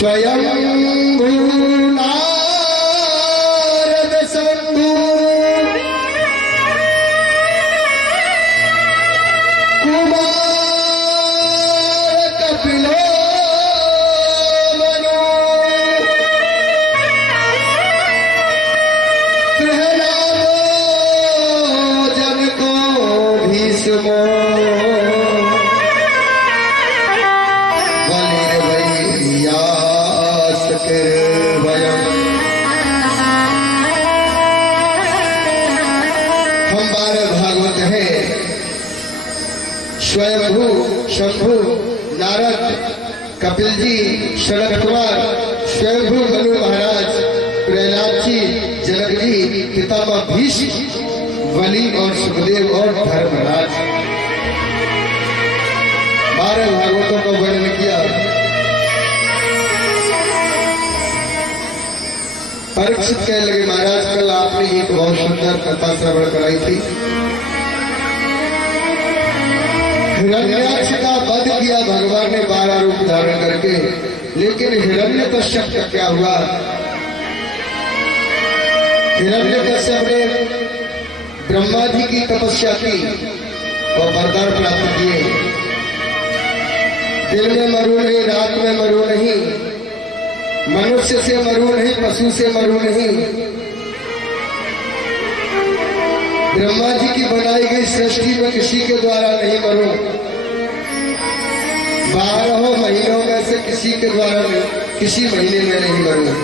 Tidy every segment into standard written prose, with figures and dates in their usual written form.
स्वयं नारद शंभु कुमार कपिलो मनु प्रहलादो जन को भीष्मो स्वयंभू शंभु नारद कपिल जी शरद कुमार स्वयंभू मनु महाराज प्रहलाद जी जनक जी पितामह भीष्म बलि और सुखदेव और धर्मराज 12 भागवतों का वर्णन किया। परीक्षित कहने लगे महाराज कल आपने एक बहुत सुंदर कथा श्रवण कराई थी। हिरण्याक्ष का वध किया भगवान ने 12 रूप धारण करके, लेकिन हिरण्यकश्यप का क्या हुआ? हिरण्यकश्यप ने ब्रह्मा जी की तपस्या की और वरदान प्राप्त किए। दिन में मरू नहीं, रात में मरू नहीं, मनुष्य से मरू नहीं, पशु से मरू नहीं, ब्रह्मा जी की बनाई गई सृष्टि में किसी के द्वारा नहीं मरो। 12 महीनों में से किसी के द्वारा नहीं, किसी महीने में नहीं मरो।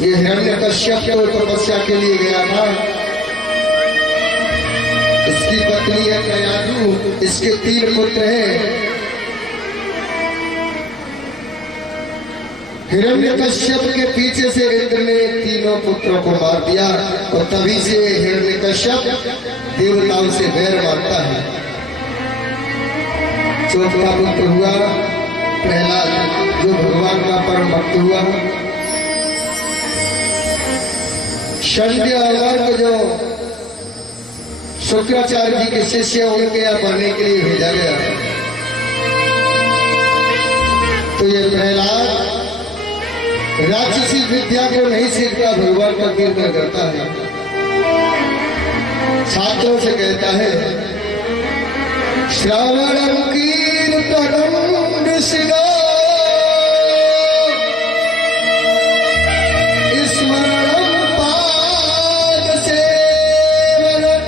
ये हिरण्यकश्यप को तपस्या के लिए गया था। इसकी पत्नी है कयाधु, इसके 3 पुत्र हैं। हिरण्यकश्यप के पीछे से इंद्र ने 3 पुत्रों को मार दिया और तभी से हिरण्यकश्यप देवताओं से वैर मानता है। 4था पुत्र हुआ प्रहलाद, जो भगवान का परम भक्त हुआ। शंड्य जो शुक्राचार्य जी के शिष्य उनके यहाँ पढ़ने के लिए भेजा गया। तो ये प्रहलाद राक्षसी विद्या को नहीं सीखता, भगवान का कीर्तन करता है। छात्रों से कहता है श्रवणं कीर्तनं ऋषिणो स्मरणं पाद सेवनं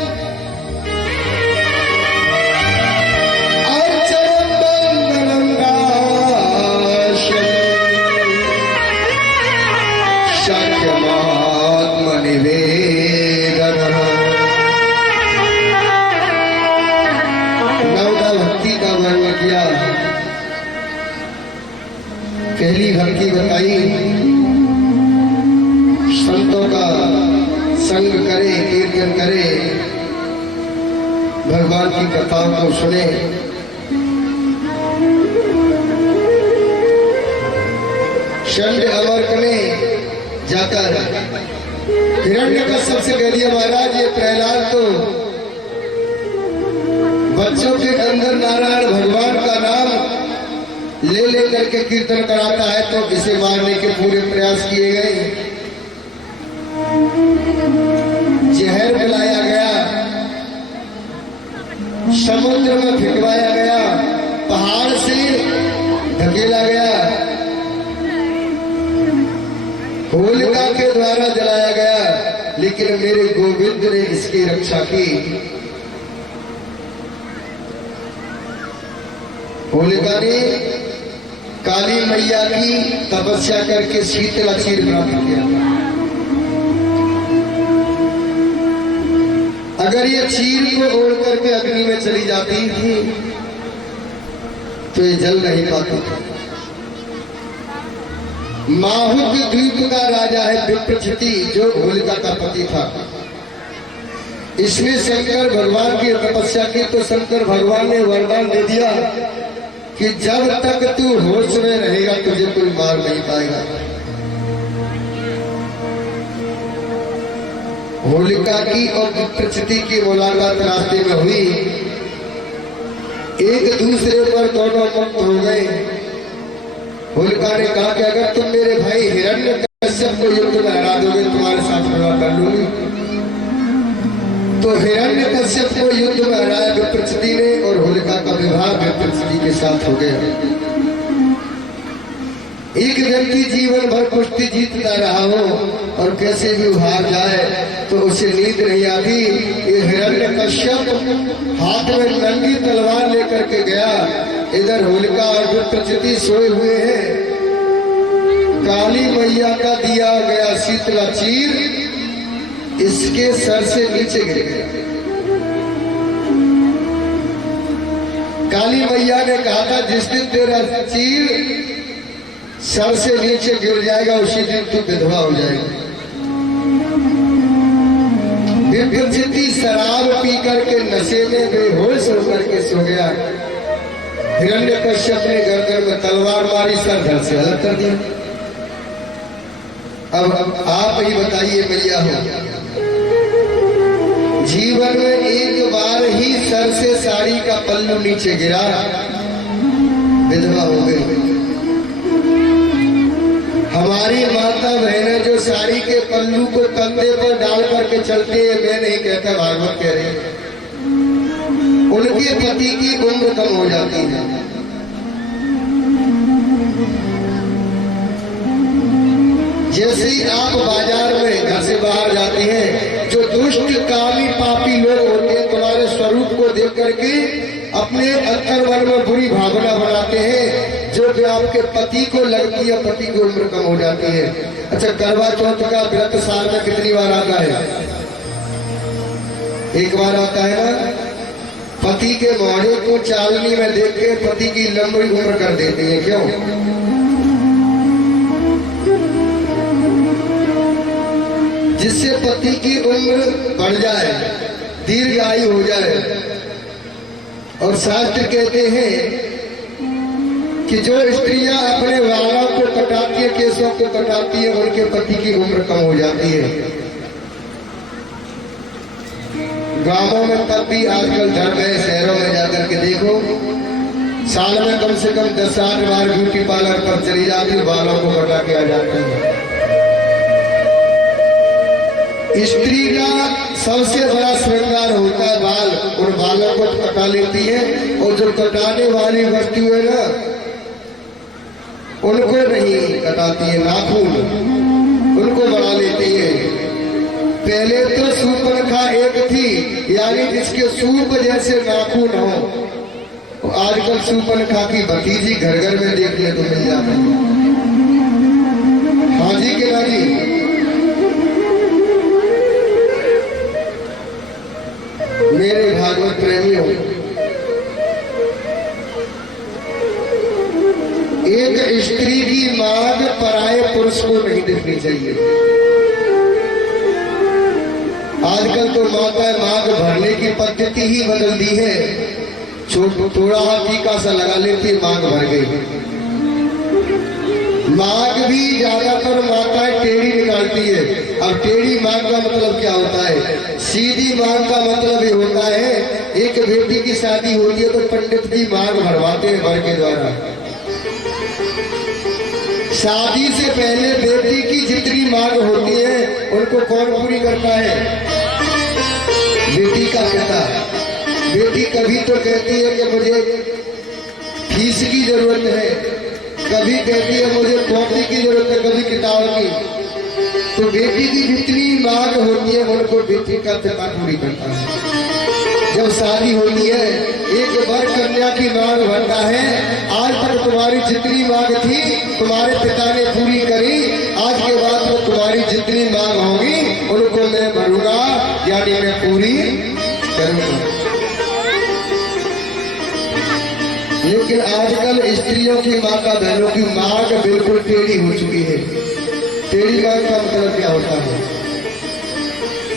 अर्चनं मंगलं दास्यम् शक्यमात्मनिवेदनः। 9 भक्ति का वर्णन किया। पहली भक्ति बताई, संतों का संग करे, कीर्तन करे, भगवान की कथाओं को सुने। शंड अवर्क ने जाकर हिरण्यकश्यप से कह दिया महाराज ये प्रहलाद तो बच्चों के अंदर नारायण भगवान का नाम ले लेकर के कीर्तन कराता है, तो इसे मारने के पूरे प्रयास किए गए। जहर पिलाया गया, समुद्र में फेंकवाया गया, पहाड़ से धकेला गया, होलिका के द्वारा जलाया गया, लेकिन मेरे गोविंद ने इसकी रक्षा की। होलिका ने काली मैया की तपस्या करके शीतला चीर प्राप्त किया। अगर ये चीर को ओढ़ करके अग्नि में चली जाती थी तो ये जल नहीं पाती थी। माहुक द्वीप का राजा है विप्रचिति, जो होलिका का पति था। इसमें शंकर भगवान की तपस्या की तो शंकर भगवान ने वरदान दे दिया कि जब तक तू होश में रहेगा तुझे कोई मार नहीं पाएगा। होलिका की और विप्रचिति की मुलाकात रास्ते में हुई। एक दूसरे पर दोनों मुक्त हो गए। होलिका ने कहा कि अगर तुम मेरे भाई हिरण्यकश्यप को युद्ध में हरा दोगे तुम्हारे साथ विवाह कर लूंगी। तो हिरण्यकश्यप को युद्ध में हराया विप्रचिति ने और होलिका का विवाह विप्रचिति के साथ हो गया। एक व्यक्ति जीवन भर कुश्ती जीतता रहा हो और कैसे भी हार जाए तो उसे नींद नहीं आती। ये हिरण्यकश्यप हाथ में नंगी तलवार लेकर के गया, इधर होलिका और विप्रचिति सोए हुए हैं। काली मैया का दिया गया शीतला चीर इसके सर से नीचे गिर गया। काली मैया ने कहा था जिस दिन तेरा चीर सर से नीचे गिर जाएगा उसी दिन तू विधवा हो जाएगी। विप्रचिति शराब पी करके नशे में बेहोश होकर के सो गया। हिरण्यकश्यप ने गर्दन में तलवार मारी, सर धड़ से अलग कर दिया। अब आप ही बताइए मैया हो, जीवन में एक बार ही सर से साड़ी का पल्लू नीचे गिरा, विधवा हो गई। हमारी माता बहनें जो साड़ी के पल्लू को कंधे पर डाल करके चलते हैं, मैं नहीं कहता भागवत कह रहे, उनके पति की उम्र कम हो जाती है। जैसे ही आप बाजार में घर से बाहर जाते हैं, जो दुष्ट कामी पापी लोग होते हैं तुम्हारे स्वरूप को देख करके अपने अंतर्मन में बुरी भावना बनाते हैं, जो भी आपके पति को लगती है, पति की उम्र कम हो जाती है। अच्छा, करवा चौथ का व्रत साल में कितनी बार आता है? एक बार आता है ना। पति के मोहरे को चालनी में देख के पति की लंबी उम्र कर देते हैं, क्यों? जिससे पति की उम्र बढ़ जाए, दीर्घायु हो जाए। और शास्त्र कहते हैं कि जो स्त्रियां अपने वालों को कटाती है, केसों को कटाती है, उनके पति की उम्र कम हो जाती है। गांवों में तब भी आजकल धर्म है, शहरों में जाकर के देखो, साल में कम से कम 10-8 बार ब्यूटी पार्लर पर चली जाती है, बालों को कटा के आ जाते हैं। स्त्री का सबसे बड़ा श्रृंगार होता है बाल, और बालों को कटा लेती है। और जो कटाने वाली वस्तु है ना, उनको नहीं कटाती है, नाखून उनको बढ़ा लेती है। पहले तो सूर्पणखा एक थी, यानी जिसके सूप जैसे नाखून हो। आजकल सूर्पणखा की भतीजी घर घर में देखने को मिल जाती है। हाँ जी के ना जी, मेरे भागवत प्रेमियों, एक स्त्री की मांग पराये पुरुष को नहीं देखनी चाहिए। आजकल तो माता मांग भरने की पद्धति ही बदल दी है। थोड़ा टीका सा लगा लेती, मांग भर गई। मांग भी ज्यादातर माताएं टेढ़ी निकालती है। अब टेढ़ी मांग का मतलब क्या होता है? सीधी मांग का मतलब ये होता है, एक बेटी की शादी होती है तो पंडित जी मांग भरवाते हैं वर के द्वारा। शादी से पहले बेटी की जितनी मांग होती है उनको कौन पूरी करता है? बेटी का पिता। बेटी कभी तो कहती है कि मुझे फीस की जरूरत है, कभी कहती है मुझे कॉपी की जरूरत है, कभी किताब की। तो बेटी की जितनी मांग होती है उनको बेटी का पिता पूरी करता है। जब शादी होती है, एक वर कन्या की मांग भरता है। आज तक तुम्हारी जितनी मांग थी तुम्हारे पिता ने पूरी करी, आज के बाद तो तुम्हारी जितनी मांग होगी उनको मैं भरूंगा, यानी मैं पूरी करूंगा। लेकिन आजकल स्त्रियों की माता बहनों की मांग बिल्कुल टेढ़ी हो चुकी है। टेढ़ी मांग का मतलब क्या होता है?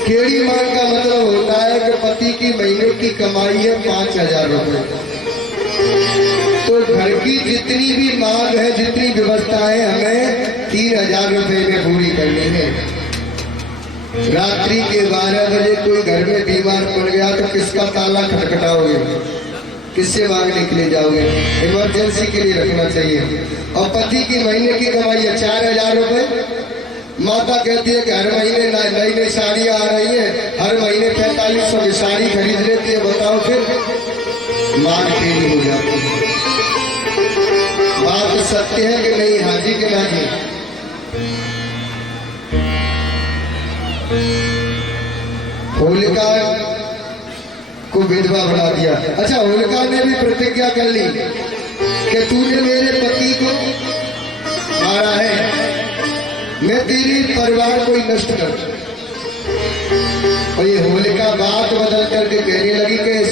टेढ़ी मांग का मतलब होता है कि पति की महीने की कमाई है 5,000 रुपए, तो घर की जितनी भी मांग है, जितनी व्यवस्था है, हमें 3,000 रुपए में पूरी करनी है। रात्रि के 12 बजे कोई घर में बीमार पड़ गया तो किसका ताला खटखटाओगे? किससे मांगने के लिए जाओगे? इमरजेंसी के लिए रखना चाहिए। और पति की महीने की कमाई है 4,000 रुपए। माता कहती है कि हर महीने नई नई साड़ियां आ रही है, हर महीने 4500 की साड़ी खरीद लेती है। बताओ फिर मार तेरी हो जाती है। बात सत्य है कि नहीं? हाजी के नाजी। होलिका को विधवा बना दिया। अच्छा, होलिका ने भी प्रतिज्ञा कर ली कि तूने मेरे पति को मारा है, मैं तेरे परिवार को ही नष्ट कर। और ये होलिका बात बदल करके कहने लगी कि इस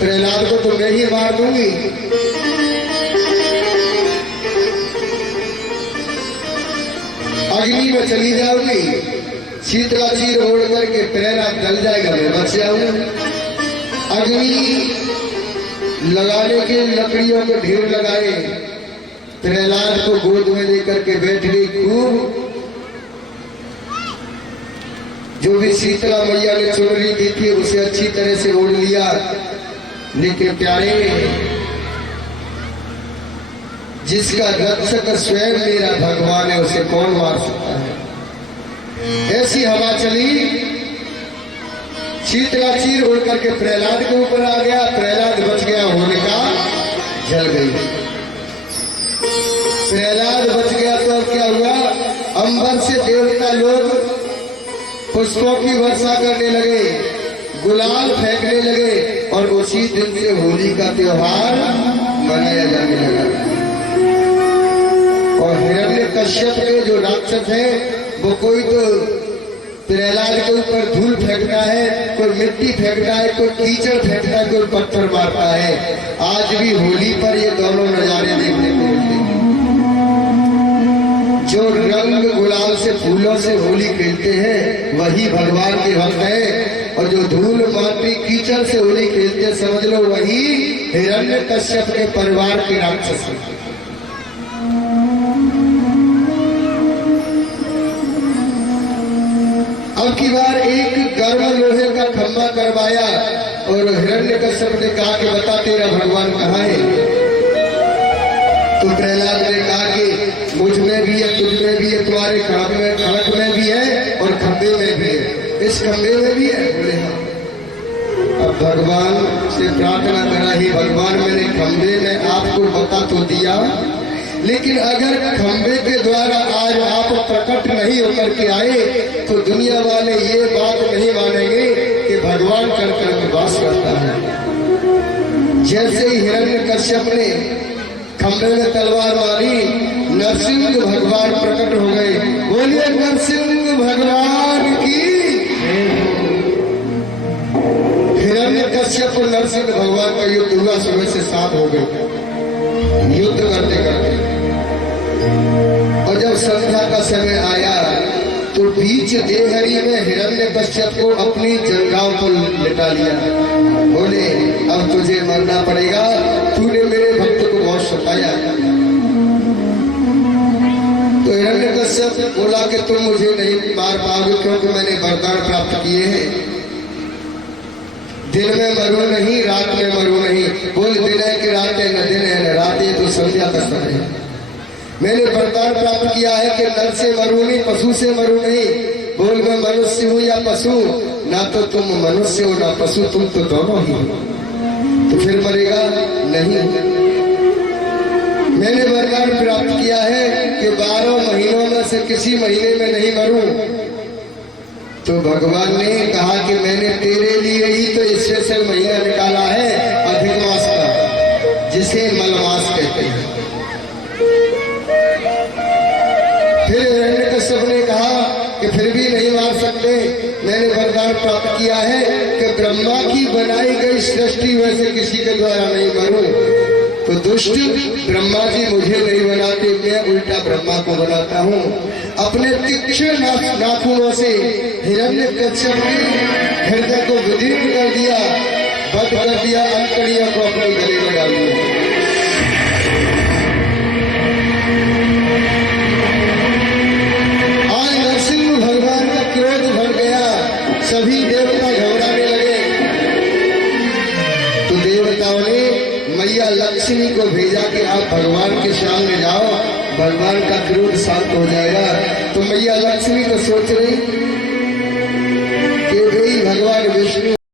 प्रहलाद को तो मैं ही मार दूंगी। अग्नि में चली जाऊंगी, शीतला चीर ओढ़ करके प्रहलाद जल जाएगा, मैं बच जाऊंगा। अग्नि लगाने के लकड़ियों को ढेर लगाए, प्रहलाद को गोद में लेकर के बैठ गई खूब। जो भी शीतला मैया ने चुनरी दी थी उसे अच्छी तरह से ओढ़ लिया। लेकिन प्यारे, जिसका रक्षक स्वयं मेरा भगवान है उसे कौन मार सकता है? ऐसी हवा चली, शीतला चीर उड़ करके प्रहलाद के ऊपर आ गया। प्रहलाद बच गया, होलिका जल गई। प्रहलाद बच गया तो क्या हुआ? अंबर से देवता लोग पुष्पों की वर्षा करने लगे, गुलाल फेंकने लगे, और उसी दिन से होली का त्योहार मनाया जाने लगा। और हिरण्यकश्यप के जो राक्षस हैं, वो कोई तो प्रहलाद के ऊपर धूल फेंकता है, कोई मिट्टी फेंकता है, कोई कीचड़ फेंकता है, कोई पत्थर मारता है। आज भी होली पर ये दोनों नजारे देखने को मिलते हैं। जो रंग गुलाल से, फूलों से होली खेलते हैं वही भगवान के भक्त है, और जो धूल माटी कीचड़ से होली खेलते हैं समझ लो वही हिरण्यकश्यप के परिवार के राक्षस हैं। अब की बार एक गर्म लोहे का खंभा करवाया और हिरण्यकश्यप ने कहा कि बता तेरा भगवान कहाँ है? तो प्रहलाद ने कहा कि मुझ में भी है, तुझ में भी है, तुम्हारे खड़क में भी है और खंभे में भी है। इस खंभे में भी है? बोले हाँ। अब भगवान से प्रार्थना करा, ही भगवान मैंने खंभे में आपको बता तो दिया, लेकिन अगर खंभे के द्वारा आज आप प्रकट नहीं होकर के आए तो दुनिया वाले ये बात नहीं मानेंगे कि भगवान कर में वास करता है। जैसे ही हिरण्यकश्यप ने खंभे में तलवार मारी, नरसिंह भगवान प्रकट हो गए। बोलिए नरसिंह भगवान की। हिरण्यकश्यप और नरसिंह भगवान का युद्ध हुआ, सुबह से 7 हो गए युद्ध करते करते। और जब संध्या का समय आया तो बीच देहरी में हिरण्यकश्यप को अपनी जंघाओं पर लिटा लिया। बोले अब तुझे मरना पड़ेगा, तूने मेरे भक्त को बहुत सताया। तो हिरण्यकश्यप बोला कि तुम मुझे नहीं मार पाओगे क्योंकि मैंने वरदान प्राप्त किए हैं, दिन में मरू नहीं, रात में मरू नहीं। बोल दिन है कि रात है, न दिन है न रात है, तो संध्या का समय है। मैंने वरदान प्राप्त किया है कि नर से मरू नहीं, पशु से मरू नहीं। बोल मैं मनुष्य हूँ या पशु? ना तो तुम मनुष्य हो ना पशु, तुम तो दोनों ही हो। तो फिर मरेगा नहीं। मैंने वरदान प्राप्त किया है कि 12 महीनों में से किसी महीने में नहीं मरूं। तो भगवान ने कहा कि मैंने तेरे लिए ही तो स्पेशल महीना निकाला है अधिक मास का, जिसे मलमास कहते हैं। फिर हिरण्यकश्यप ने कहा कि फिर भी नहीं मार सकते, मैंने वरदान प्राप्त किया है कि ब्रह्मा की बनाई गई सृष्टि वैसे किसी के द्वारा नहीं मरूं। तो दुष्ट ब्रह्मा जी मुझे नहीं बनाते, मैं उल्टा ब्रह्मा को बनाता हूँ। अपने तीक्ष्ण नाखूनों से हिरण्यकश्यप ने हृदय को विदीर्ण कर दिया, बंद कर दिया, अंतड़ियों को अपने गले में डाल दिया। आज नरसिंह भगवान का क्रोध भर गया, सभी देवता घबराने लगे। तो देवताओं ने क्रोध शांत हो जाएगा। तो मैया लक्ष्मी तो सोच रही